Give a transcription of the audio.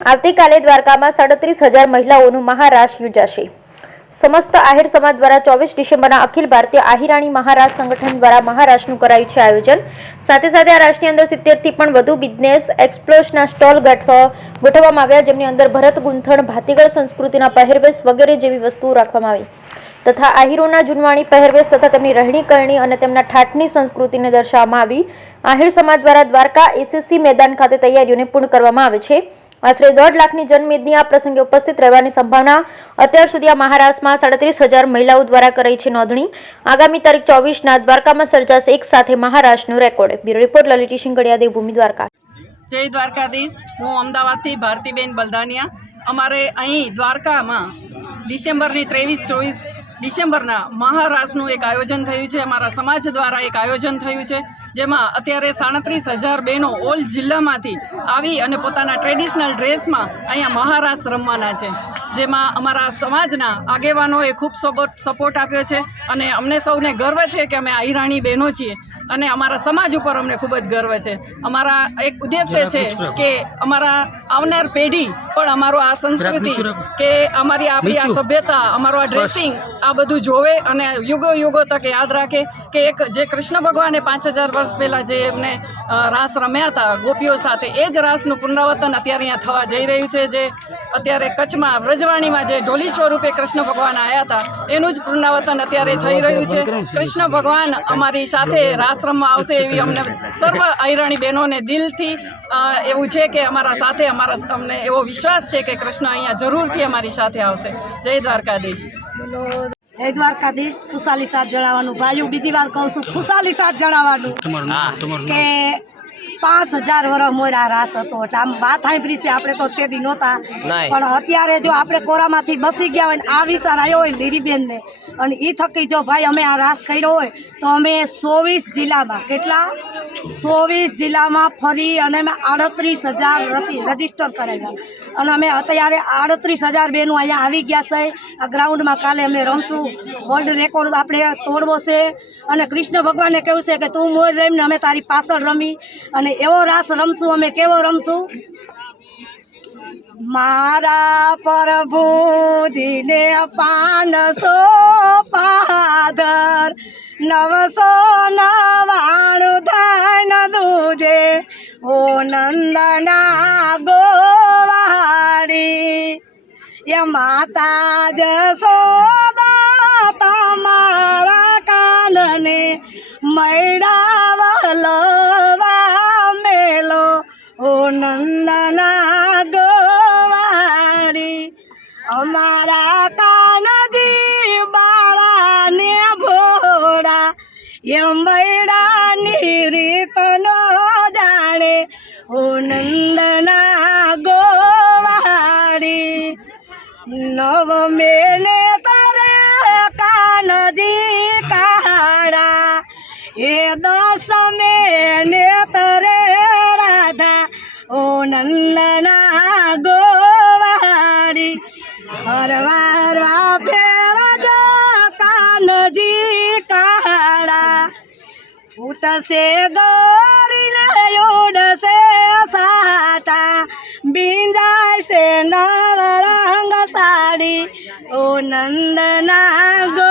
આવતીકાલે દ્વારકામાં 37,000 મહિલાઓનું મહારાસ યોજાશે। સમસ્ત આહિર સમાજ દ્વારા 24 ડિસેમ્બરના અખિલ ભારતીય આહિરાણી મહારાસ સંગઠન દ્વારા મહારાસનું કરાયું છે આયોજન। સાથે સાથે આ રાસની અંદર 70 થી પણ વધુ બિઝનેસ એક્સપ્લોસના સ્ટોલ ગોઠવવામાં આવ્યા, જેમની અંદર ભરત ગૂંથણ, ભાતીગળ સંસ્કૃતિના પહેરવેશ વગેરે જેવી વસ્તુઓ રાખવામાં આવી તથા આહિરોના જૂનવાણી પહેરવેશ તથા તેમની રહેણી કરણી અને તેમના ઠાઠની સંસ્કૃતિને દર્શાવવામાં આવી। આહિર સમાજ દ્વારા દ્વારકા એસએસસી મેદાન ખાતે તૈયારીઓને પૂર્ણ કરવામાં આવે છે। આશરે 1.5 લાખની જનમેદની આ પ્રસંગે ઉપસ્થિત રહેવાની સંભાવના। અત્યાર સુધી આ મહારાસમાં 37,000 મહિલાઓ દ્વારા કરાઈ છે નોંધણી। આગામી તારીખ 24ના દ્વારકામાં સર્જાશે એક સાથે મહારાસનો record. Bureau report Lalit Singadiya, Devbhumi, Dwarka. જય દ્વારકાધીશ। હું અમદાવાદથી ભારતીબેન બલદાનિયા। અમારે અહીં દ્વારકામાં ડિસેમ્બરની 23-24 ડિસેમ્બરના મહારાસનું એક આયોજન થયું છે। અમારા સમાજ દ્વારા એક આયોજન થયું છે, જેમાં અત્યારે 37,000 બહેનો ઓલ જિલ્લામાંથી આવી અને પોતાના ટ્રેડિશનલ ડ્રેસમાં અહીંયા મહારાસ રમવાના છે, જેમાં અમારા સમાજના આગેવાનોએ ખૂબ સપોર્ટ આપ્યો છે અને અમને સૌને ગર્વ છે કે અમે આહિરાણી બહેનો છીએ અને અમારા સમાજ ઉપર અમને ખૂબ જ ગર્વ છે। અમારા એક ઉદ્દેશ્ય છે કે અમારા આવનાર પેઢી પણ અમારો આ સંસ્કૃતિ કે આપણી આ સભ્યતા, અમારો આ ડ્રેસિંગ આ બધું જોવે અને યુગો તક યાદ રાખે કે એક જે કૃષ્ણ ભગવાને 5,000 વર્ષ પહેલાં જે એમને રાસ રમ્યા હતા ગોપીઓ સાથે, એ જ રાસનું પુનરાવર્તન અત્યારે અહીંયા થવા જઈ રહ્યું છે। જે અત્યારે કચ્છમાં વ્રજવાણીમાં જે ઢોલી સ્વરૂપે કૃષ્ણ ભગવાન આવ્યા હતા એનું જ પુનરાવર્તન અત્યારે થઈ રહ્યું છે। કૃષ્ણ ભગવાન અમારી સાથે રાસ રમવા આવશે એવી અમને સર્વ આહિરાણી બહેનોને દિલથી એવું છે કે અમારા સાથે અમને એવો વિશ્વાસ છે કે કૃષ્ણ અહીંયા જરૂરથી અમારી સાથે આવશે। જય દ્વારકાધીશ। જય દ્વારકાધીશ। ખુશાલી સાથ જણાવવાનું ભાઈઓ, બીજી વાર કહું છું, ખુશાલી સાથ જણાવવાનું કે 5,000 વર્ષ મોરા રાસ હતો એટલે આમ વાત સાંભળી છે આપણે તો તેથી નહોતા, પણ અત્યારે જો આપણે કોરામાંથી બસી ગયા હોય ને આ વિચાર આવ્યો હોય લીરીબેનને અને એ થકી જો ભાઈ અમે આ રાસ કર્યો હોય તો અમે 24 જિલ્લામાં કેટલા 24 જિલ્લામાં ફરી અને અમે 38,000 રજીસ્ટર કરાવ્યા અને અમે અત્યારે 38,000 બહેનો અહીંયા આવી ગયા છે। આ ગ્રાઉન્ડમાં કાલે અમે રમશું, વર્લ્ડ રેકોર્ડ આપણે તોડવો છે અને કૃષ્ણ ભગવાને કહ્યું છે કે તું મોર રમીને અમે તારી પાછળ રમી અને એવો રાસ રમશું। અમે કેવો રમશું? મારા પ્રભુજીને 500 પાદર 999 ધન દૂજે ઓ નંદના ગોવાળી એ માતા જશોદા તમારા કાનને મૈડા વલવા મેલો ઓ નંદના ગોવાળી અમારા કાનજી બાળાને ભોળા એ મૈડાની રીત ન જાણે ઓ નંદના ગોવાળી। નવ મેને તારે કાનજી કાળા એ 10 મેને તારે રાધા ઓ નંદના ગોવાળી। હરવા ફેર જો કાનજી કાળા ઉઠશે ગોરીને ઉડશે સાટા બિંજાય છે નવ રંગ સાડી ઓ નંદના ગો